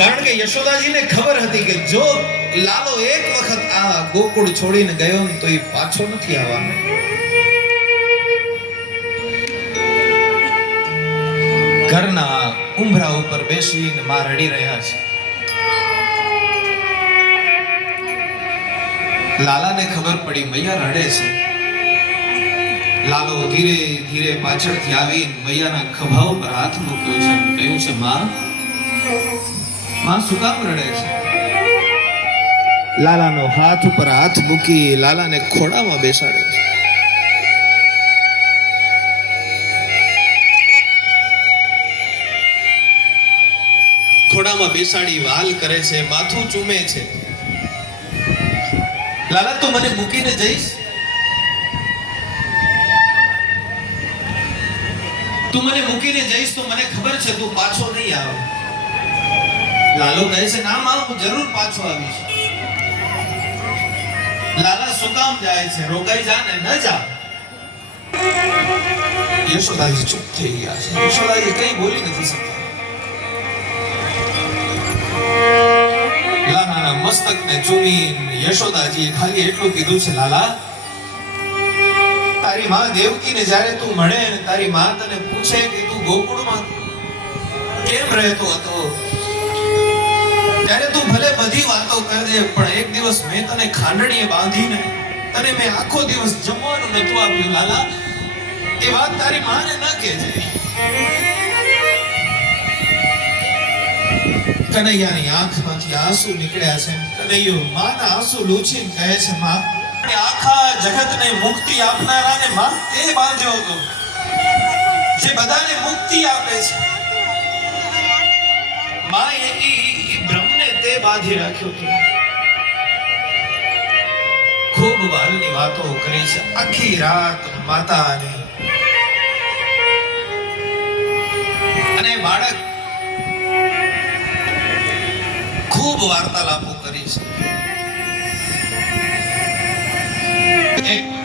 કારણ કે યશોદાજીને ખબર હતી કે જો લાલો એક વખત આ ગોકુળ છોડીને ગયો ને તો એ પાછો નથી આવવાનો. ઘરના ઉંબરા ઉપર બેસીને માં રડી રહ્યા છે. લાલાને ખબર પડી મૈયા રડે છે. લાલો ધીરે ધીરે પાછળથી આવી મૈયાના ખભા ઉપર હાથ મૂક્યો છે, કહ્યું છે માં શું કામ રડે છે? લાલાનો હાથ ઉપર હાથ મૂકી લાલાને ખોડામાં બેસાડે છે. ખોડામાં બેસાડી વાલ કરે છે, માથું ચૂમે છે. લાલા તું મને મૂકીને જઈશ? તું મને મૂકીને જઈશ તો મને ખબર છે તું પાછો નહીં આવે. લાલો કહે છે ના માં હું જરૂર પાછો આવીશ. લાલા શું કામ જાય છે? રોકાઈ જા ને, ન જા. યશોદાજી ચૂપ થઈ ગયા છે. યશોદાજી કઈ બોલી નથી શકતા. લાલાના મસ્તકને ચૂમીને યશોદાજીએ ખાલી એટલું કીધું છે લાલા તારી માં દેવકીને જ્યારે તું મળે ને તારી માં તને પૂછે કે તું ગોકુળમાં કેમ રહેતો હતો, ત્યારે તું ભલે બધી વાતો કરી દે પણ એક દિવસ મેં તને ખાંડણીએ બાંધીને તને મેં આખો દિવસ જમવાનું નતું આપ્યું. લાલા એ વાત તારી માને ન કહેજે. કનૈયાની આંખમાંથી આંસુ નીકળ્યા છે. કનૈયો માના આંસુ લૂછીને કહે છે માં આખા જગતને મુક્તિ આપનારાને માં તે બાંધ્યો હતો જે બધાને મુક્તિ આપે છે. માં એ બ્રહ્મને તે બાંધી રાખ્યો હતો. ખૂબ વાલની વાતો કરી છે આખી રાત માતાને. અને બાળક ખૂબ વાર્તાલાપો કરી છે.